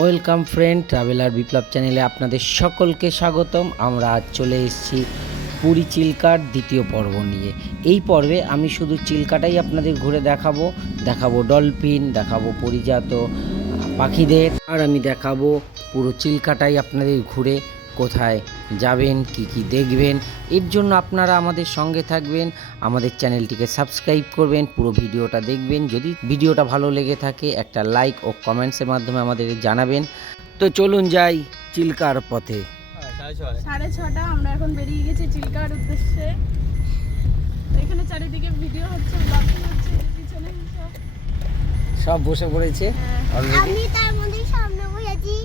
Welcome friend, traveller বিপ্লব চ্যানেলে আপনাদের সকলকে স্বাগতম। আমরা আজ চলে এসেছি পুরী চিল্কার দ্বিতীয় পর্ব নিয়ে। এই পর্বে আমি শুধু চিল্কাটাই আপনাদের ঘুরে দেখাবো ডলফিন, দেখাবো পরিজাত পাখিদের, আর আমি দেখাবো পুরো চিল্কাটাই আপনাদের ঘুরে কোথায় যাবেন, কি দেখবেন। এর জন্য আপনারা আমাদের সঙ্গে থাকবেন, আমাদের চ্যানেলটিকে সাবস্ক্রাইব করবেন, পুরো ভিডিওটা দেখবেন। যদি ভিডিওটা ভালো লেগে থাকে একটা লাইক ও কমেন্টসের মাধ্যমে আমাদের জানাবেন। তো চলুন যাই চিল্কার পথে। 6:30 আমরা এখন বেরিয়ে গেছি চিল্কার উদ্দেশ্যে। এখানে চারিদিকে ভিডিও হচ্ছে, ব্লগিং হচ্ছে, পিছনে সব বসে পড়েছে অলরেডি। আমি তার মধ্যে সামনে বসেছি।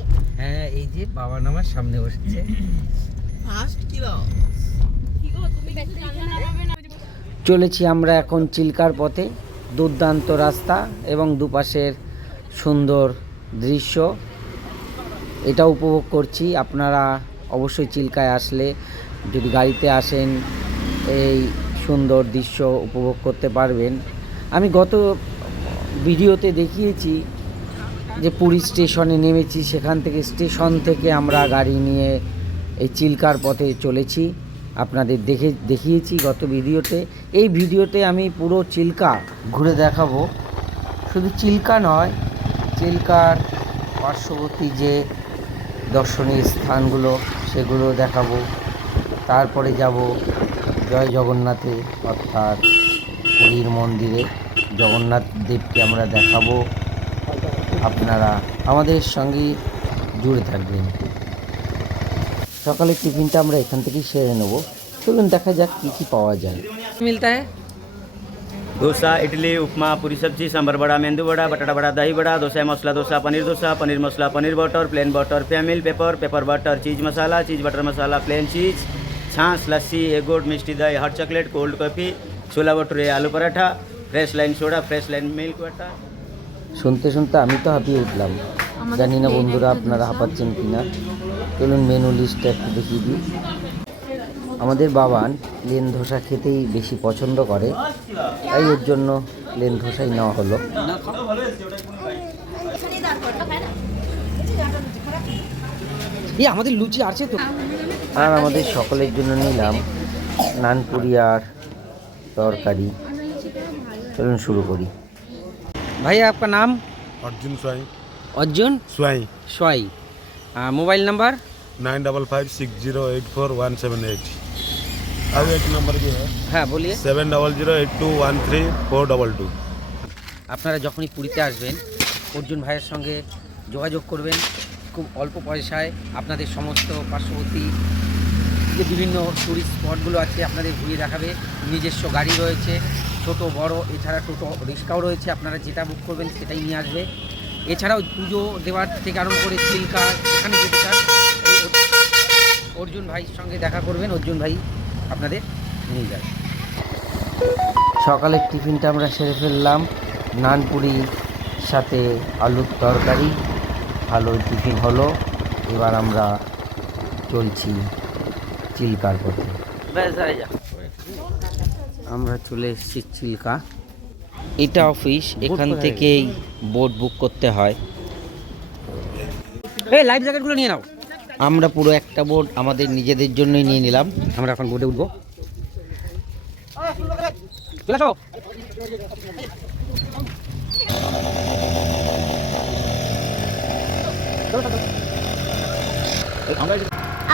হ্যাঁ, এই যে বাবা আমার সামনে বসেছে। ফার্স্ট কি গো, তুমি কিছু জানলা নামাবে না? চলেছি আমরা এখন চিল্কার পথে। দুর্দান্ত রাস্তা এবং দুপাশের সুন্দর দৃশ্য, এটা উপভোগ করছি। আপনারা অবশ্যই চিল্কায় আসলে, যদি গাড়িতে আসেন, এই সুন্দর দৃশ্য উপভোগ করতে পারবেন। আমি গত ভিডিওতে দেখিয়েছি যে পুরী স্টেশনে নেমেছি, সেখান থেকে স্টেশন থেকে আমরা গাড়ি নিয়ে এই চিল্কার পথে চলেছি। আপনাদের দেখিয়েছি গত ভিডিওতে। এই ভিডিওতে আমি পুরো চিল্কা ঘুরে দেখাবো। শুধু চিল্কা নয়, চিল্কার পার্শ্ববর্তী যে দর্শনীয় স্থানগুলো সেগুলো দেখাবো। তারপরে যাব জয় জগন্নাথে, অর্থাৎ পুরীর মন্দিরে জগন্নাথ দেবকে আমরা দেখাবো। আপনারা আমাদের সঙ্গে জুড়ে থাকবেন। সকালে টিফিনটা আমরা এখান থেকেই সেরে নেব। চলুন দেখা যাক কি পাওয়া যায়। মিলতা है डोसा, इडली, उपमा, पूरी सब्जी, सांभर बड़ा, मेंदू बड़ा, बटाटा vada, dahi vada, dosa masala dosa, paneer masala, paneer butter, plain butter, प्यामिल paper butter, cheese masala, cheese butter masala, plain cheese, छाछ, लस्सी, एग गुड़, मिष्टी दही, हॉट चॉकलेट, कोल्ड कॉफ़ी, छोला भटूरे, आलू paratha, fresh line soda, fresh line milk water. শুনতে শুনতে আমি তো হাঁপিয়ে উঠলাম। জানি না বন্ধুরা আপনারা হাঁপাচ্ছেন কিনা। চলুন মেনু লিস্টটা একটু দেখিয়ে দিই। আমাদের বাবান প্লেন ধোসা খেতেই বেশি পছন্দ করে, তাই ওর জন্য প্লেন ধোসাই নেওয়া হলো। আমাদের লুচি আছে তো। আর আমাদের সকলের জন্য নিলাম নানপুরি আর তরকারি। চলুন শুরু করি। ভাইয়া আপনার নাম? अर्जुन स्वाई। अर्जुन स्वाई। स्वाई। Mobile number 9556084178। अब एक नंबर भी है। হ্যাঁ বলিए। 7008213422। আপনারা যখনই পুরীতে আসবেন অর্জুন ভাইয়ের সঙ্গে যোগাযোগ করবেন। খুব অল্প পয়সায় আপনাদের সমস্ত পার্শ্ববর্তী যে বিভিন্ন টুরিস্ট স্পটগুলো আছে আপনাদের ঘুরিয়ে দেখাবে। নিজস্ব গাড়ি রয়েছে, ছোট বড়, এছাড়া টোটো রিক্সাও রয়েছে। আপনারা যেটা বুক করবেন সেটাই নিয়ে আসবে। এছাড়াও পুজো দেওয়ার থেকে আরম্ভ করে চিল্কা, এখানে যেতে চান অর্জুন ভাইয়ের সঙ্গে দেখা করবেন, অর্জুন ভাই আপনাদের নিয়ে যাবে। সকালের টিফিনটা আমরা সেরে ফেললাম। নানপুরির সাথে আলুর তরকারি, ভালো টিফিন হলো। এবার আমরা চলছি চিল্কার পথে। আমরা চলে এসেছি চিল্কা। এটা অফিস, এখান থেকেই বোট বুক করতে হয়। এই লাইফ জ্যাকেটগুলো নিয়ে নাও। আমরা পুরো একটা বোট আমাদের নিজেদের জন্যই নিয়ে নিলাম। আমরা এখন বোটে উঠবো। চলে আসো।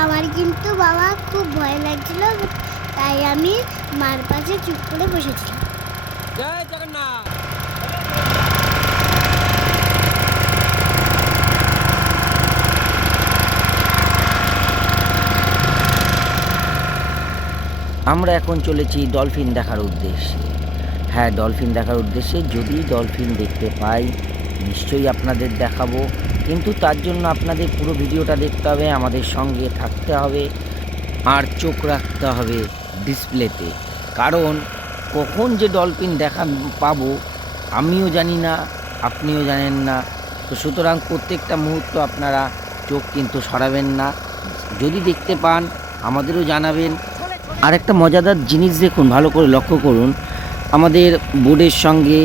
আমার কিন্তু বাবা খুব ভয় লাগছিল, তাই আমি মার পাশে চুপ করে বসেছিলাম। জয় জগন্নাথ। আমরা এখন চলেছি ডলফিন দেখার উদ্দেশ্যে। হ্যাঁ, ডলফিন দেখার উদ্দেশ্যে। যদি ডলফিন দেখতে পাই নিশ্চয়ই আপনাদের দেখাবো, কিন্তু তার জন্য আপনাদের পুরো ভিডিওটা দেখতে হবে, আমাদের সঙ্গে থাকতে হবে, আর চোখ রাখতে হবে ডিসপ্লেতে। কারণ কখন যে ডলফিন দেখা পাবো আমিও জানি না, আপনিও জানেন না। তো সুতরাং প্রত্যেকটা মুহূর্ত আপনারা চোখ কিন্তু সরাবেন না। যদি দেখতে পান আমাদেরও জানাবেন। আর একটা মজাদার জিনিস দেখুন, ভালো করে লক্ষ্য করুন, আমাদের বোর্ডের সঙ্গে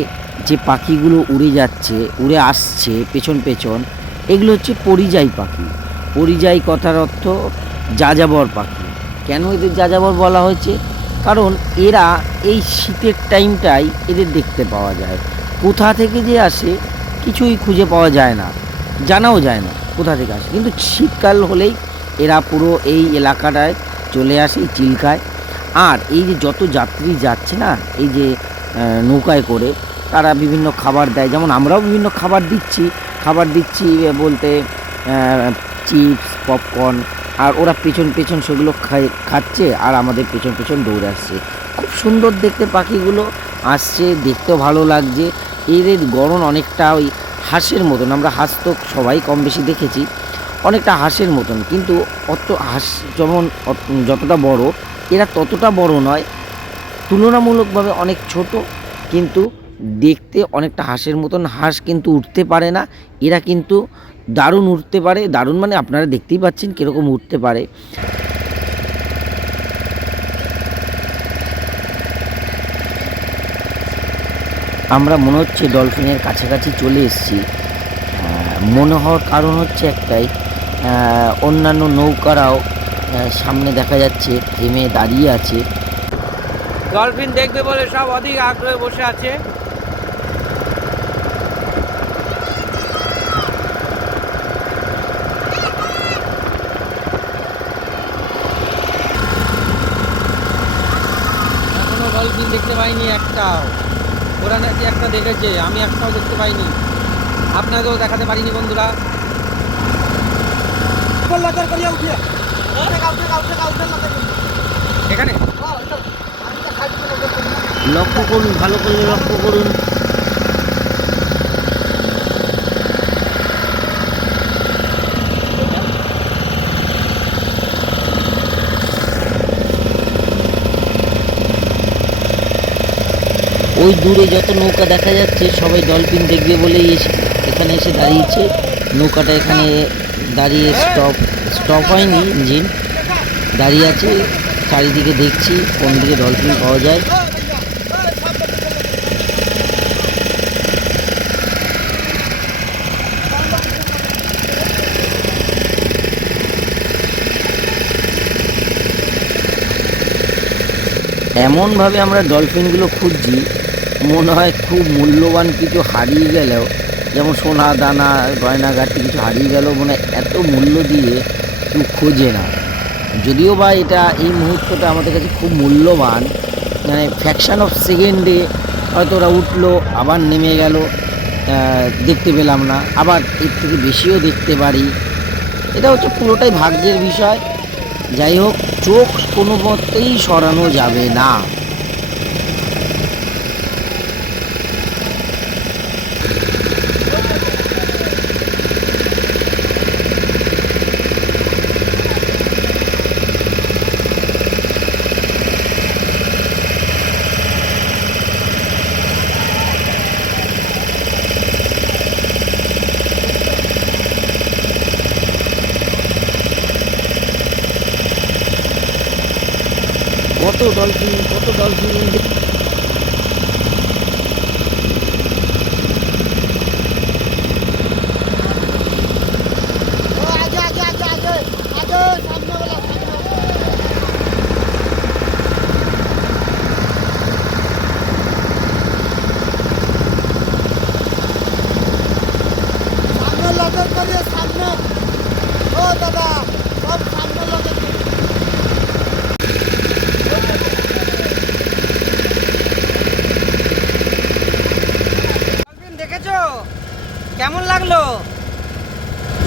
যে পাখিগুলো উড়ে যাচ্ছে, উড়ে আসছে পেছন পেছন, এগুলো হচ্ছে পরিযায়ী পাখি। পরিযায়ী কথার অর্থ যাযাবর পাখি। কেন এদের যাযাবর বলা হয়েছে? কারণ এরা এই শীতের টাইমটাই এদের দেখতে পাওয়া যায়। কোথা থেকে যে আসে কিছুই খুঁজে পাওয়া যায় না, জানাও যায় না কোথা থেকে আসে। কিন্তু শীতকাল হলেই এরা পুরো এই এলাকাটায় চলে আসে এই চিল্কায়। আর এই যে যত যাত্রী যাচ্ছে না এই যে নৌকায় করে, তারা বিভিন্ন খাবার দেয়, যেমন আমরাও বিভিন্ন খাবার দিচ্ছি বলতে চিপস, পপকর্ন, আর ওরা পেছন পেছন সেগুলো খাচ্ছে আর আমাদের পেছন পেছন দৌড়ে আসছে। খুব সুন্দর দেখতে পাখিগুলো আসছে, দেখতেও ভালো লাগছে। এদের গড়ন অনেকটা ওই হাঁসের মতন, আমরা হাঁস তো সবাই কম বেশি দেখেছি, অনেকটা হাঁসের মতন, কিন্তু অত হাঁস যেমন যতটা বড় এরা ততটা বড় নয়, তুলনামূলকভাবে অনেক ছোট, কিন্তু দেখতে অনেকটা হাঁসের মতন। হাঁস কিন্তু উঠতে পারে না, এরা কিন্তু দারুণ উঠতে পারে। দারুণ মানে আপনারা দেখতেই পাচ্ছেন কীরকম উঠতে পারে। আমরা মনে হচ্ছে ডলফিনের কাছাকাছি চলে এসেছি। মনে হওয়ার কারণ হচ্ছে একটাই, অন্যান্য নৌকারাও সামনে দেখা যাচ্ছে থেমে দাঁড়িয়ে আছে। ডলফিন দেখবে বলে সব অধিক আগ্রহে বসে আছে। এখনো ডলফিন দেখতে পাইনি একটাও। ওরা নাকি একটা দেখেছে, আমি একটাও দেখতে পাইনি, আপনাকেও দেখাতে পারিনি বন্ধুরা। এখানে লক্ষ্য করুন, ভালো করে লক্ষ্য করুন। ওই দূরে যত নৌকা দেখা যাচ্ছে সবাই ডলফিন দেখবে বলেই এখানে এসে দাঁড়িয়েছে। নৌকাটা এখানে দাঁড়িয়ে স্টপ হয়নি, ইঞ্জিন দাঁড়িয়ে আছে। চারিদিকে দেখছি কোন দিকে ডলফিন পাওয়া যায়। এমনভাবে আমরা ডলফিনগুলো খুঁজছি মনে হয় খুব মূল্যবান কিছু হারিয়ে গেলেও, যেমন সোনা দানা গয়নাগাটি কিছু হারিয়ে গেলেও মনে হয় এত মূল্য দিয়ে কেউ খোঁজে না। যদিও বা এটা এই মুহূর্তটা আমাদের কাছে খুব মূল্যবান, মানে ফ্র্যাকশান অফ সেকেন্ডে হয়তো ওরা উঠলো আবার নেমে গেল, দেখতে পেলাম না, আবার এর থেকে বেশিও দেখতে পারি। এটা হচ্ছে পুরোটাই ভাগ্যের বিষয়। যাই হোক, চোখ কোনো মতেই সরানো যাবে না। কত ডলফিন, কত ডলফিন। দেখেছো কেমন লাগলো?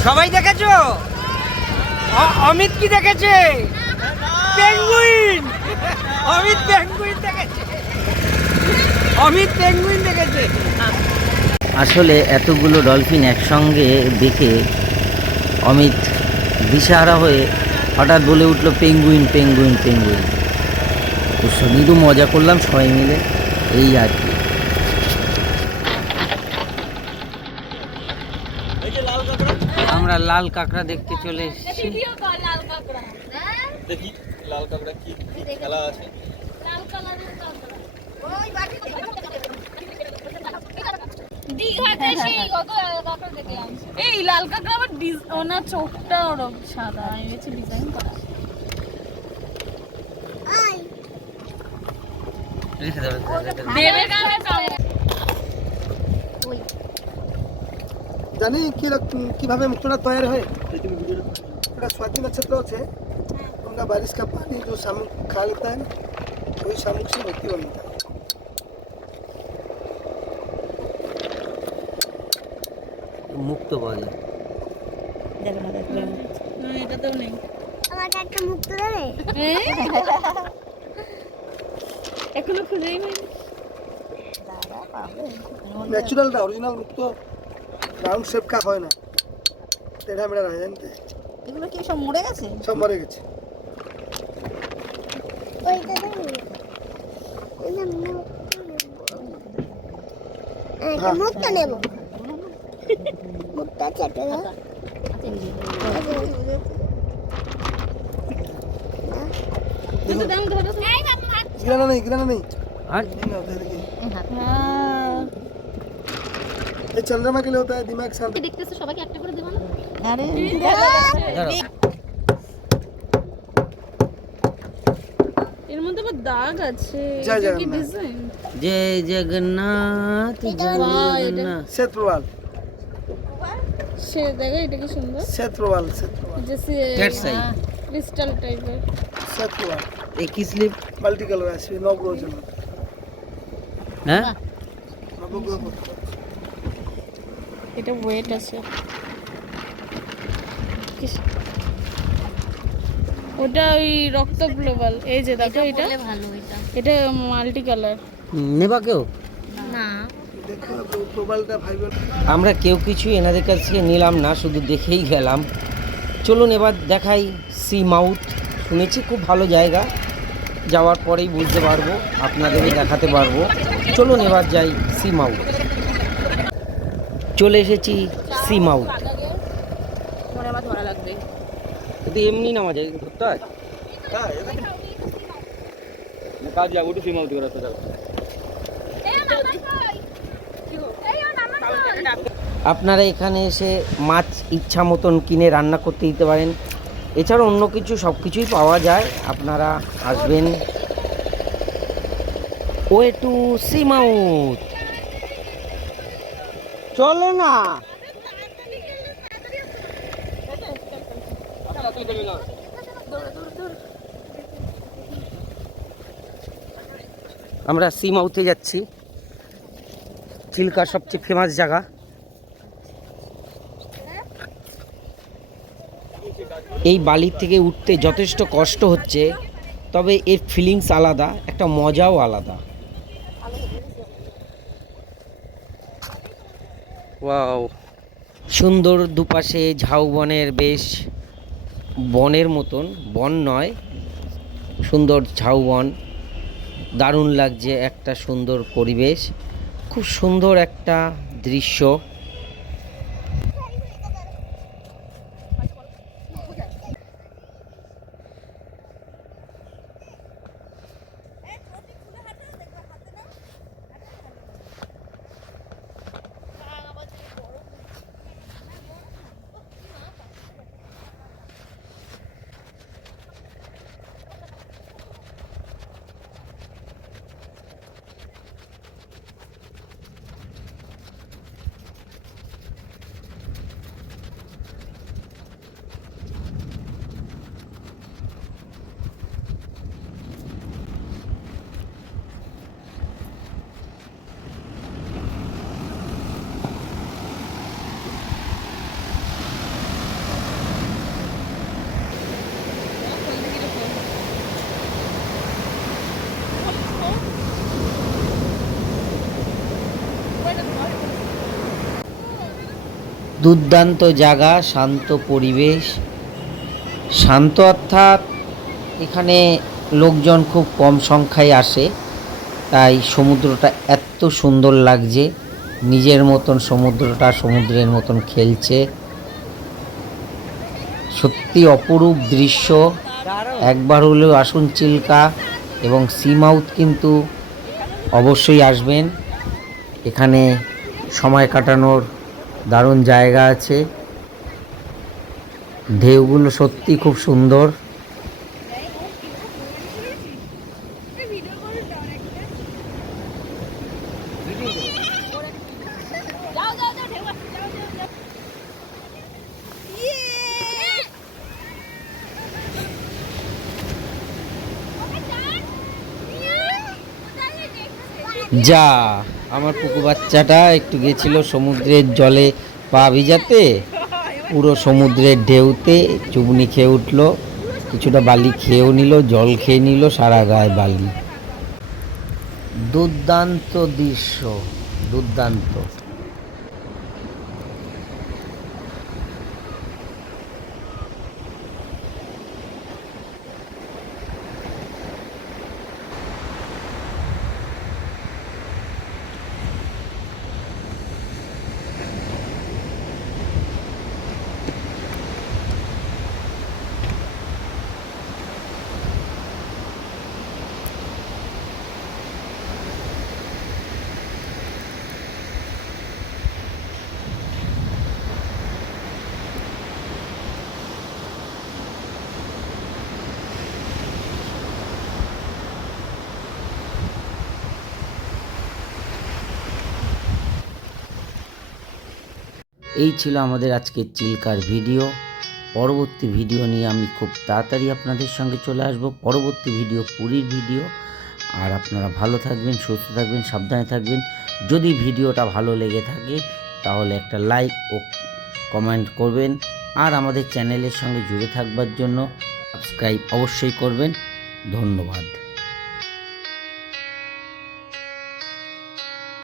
সবাই দেখেছো? অমিত কি দেখেছে? পেঙ্গুইন। অমিত পেঙ্গুইন দেখেছে। অমিত পেঙ্গুইন দেখেছে। আসলে এতগুলো ডলফিন একসঙ্গে দেখে অমিত দিশাহারা হয়ে হঠাৎ বলে উঠলো পেঙ্গুইন পেঙ্গুইন পেঙ্গুইন। মৃদু মজা করলাম সবাই মিলে, এই আর কি। আমরা লাল কাঁকড়া দেখতে চলে এসেছি। দেখি লাল কাঁকড়া কি খেলা আছে। দীঘাতে সেই কত দেখলাম। এই লাল কাঁকড়া আবার ওনার চোখটা ওরকম সাদা, আমি ভেবেছি ডিজাইন করা। দেবে কানে জানি কিভাবে मुक्तोड़ा तैयार है। এটা स्वाति नक्षत्र আছে, उनका बारिश का पानी जो शामुक खा लेता है वही शामुक से भक्ति बनता है। মুক্ত পাওয়া যায়। না, এটা তো নেই। আমাকে একটা মুক্ত দেবে? এখনো খুঁজেই পাইনি। ন্যাচুরালটা অরিজিনাল মুক্ত রাউন্ড শেপ কা হয় না, টেढ़ा मेढ़ा रह जानते हैं। এগুলো কি সব মরে গেছে? सब मरे গেছে। ওইটা দেবে? এটা মুক্ত নেব। মুক্তা চেটে দাও। কিন্তু দাম ধরো। गिराना नहीं আর नहीं होता है देखिए। হ্যাঁ, ये चंद्रमा के लिए होता है, दिमाग शांत। দেখতেছো সবাইকে একটা করে দেব না? আরে দাঁড়াও। এর মধ্যে আবার দাগ আছে। জয় এটা কি জগন্নাথ। ডিজাইন? জয় জগন্নাথ জয় জগন্নাথ। श्वेत प्रवाल, সে দেখো এটা কি সুন্দর। श्वेत प्रवाल, जैसे Cat's eye। क्रिस्टल टाइपर। श्वेत प्रवाल এই কি স্লিপ? मल्टी कलर है, इसमें 9 ग्रो जल। হ্যাঁ এটা ওয়েট আছে। ওটা ওই রক্ত গ্লোবাল। এই যে দেখো এটা ভালো এটা এটা মাল্টি কালার। নেবা কেউ? না देखो प्रवालটা ভাইবেল। আমরা কেউ কিছু এনাদের কাছ থেকে নিলাম না, শুধু দেখেই গেলাম। চলুন এবার দেখাই সি মাউথ। শুনেছি খুব ভালো জায়গা, যাওয়ার পরেই বুঝতে পারবো, আপনাদেরও দেখাতে পারবো। চলুন এবার যাই সি মাউথ। চলে এসেছি সি মাউথ। পরে আবার ধরা লাগবে। কিন্তু এমনি নামা যায়, ধরতে হয়। কাজ যাবো একটু সি মাউথ করে রাস্তা যাবো। আপনারা এখানে এসে মাছ ইচ্ছা মতন কিনে রান্না করতে দিতে পারেন। এছাড়া অন্য কিছু সব কিছুই পাওয়া যায়। আপনারা আসবেন। Way to sea mouth. চলো না, আমরা সি মাউথে যাচ্ছি, চিল্কার সবচেয়ে ফেমাস জায়গা। এই বালির থেকে উঠতে যথেষ্ট কষ্ট হচ্ছে, তবে এর ফিলিংস আলাদা, একটা মজাও আলাদা। ওয়াও, সুন্দর দুপাশে ঝাউবনের, বেশ বনের মতন, বন নয়, সুন্দর ঝাউবন। দারুণ লাগছে, একটা সুন্দর পরিবেশ, খুব সুন্দর একটা দৃশ্য। দুর্দান্ত জায়গা, শান্ত পরিবেশ। শান্ত অর্থাৎ এখানে লোকজন খুব কম সংখ্যায় আসে, তাই সমুদ্রটা এত সুন্দর লাগছে। নিজের মতন সমুদ্রটা সমুদ্রের মতন খেলছে, সত্যি অপরূপ দৃশ্য। একবার হলেও আসুন চিল্কা এবং সি মাউথ, কিন্তু অবশ্যই আসবেন। এখানে সময় কাটানোর দারুণ জায়গা আছে। ঢেউগুলো সত্যি খুব সুন্দর। যা আমার পুকু বাচ্চাটা একটু গেছিল সমুদ্রের জলে পা ভিজাতে, পুরো সমুদ্রের ঢেউতে চুবনি খেয়ে উঠলো, কিছুটা বালি খেয়েও নিল, জল খেয়ে নিল, সারা গায়ে বালি। দুর্দান্ত দৃশ্য, দুর্দান্ত। এই ছিল আমাদের আজকের চিল্কার ভিডিও। পরবর্তী ভিডিও নিয়ে আমি খুব তাড়াতাড়ি আপনাদের সঙ্গে চলে আসব। পরবর্তী ভিডিও পুরীর ভিডিও। আর আপনারা ভালো থাকবেন, সুস্থ থাকবেন, সাবধানে থাকবেন। যদি ভিডিওটা ভালো লেগে থাকে তাহলে একটা লাইক ও কমেন্ট করবেন। আর আমাদের চ্যানেলের সঙ্গে জুড়ে থাকবার জন্য সাবস্ক্রাইব অবশ্যই করবেন। ধন্যবাদ।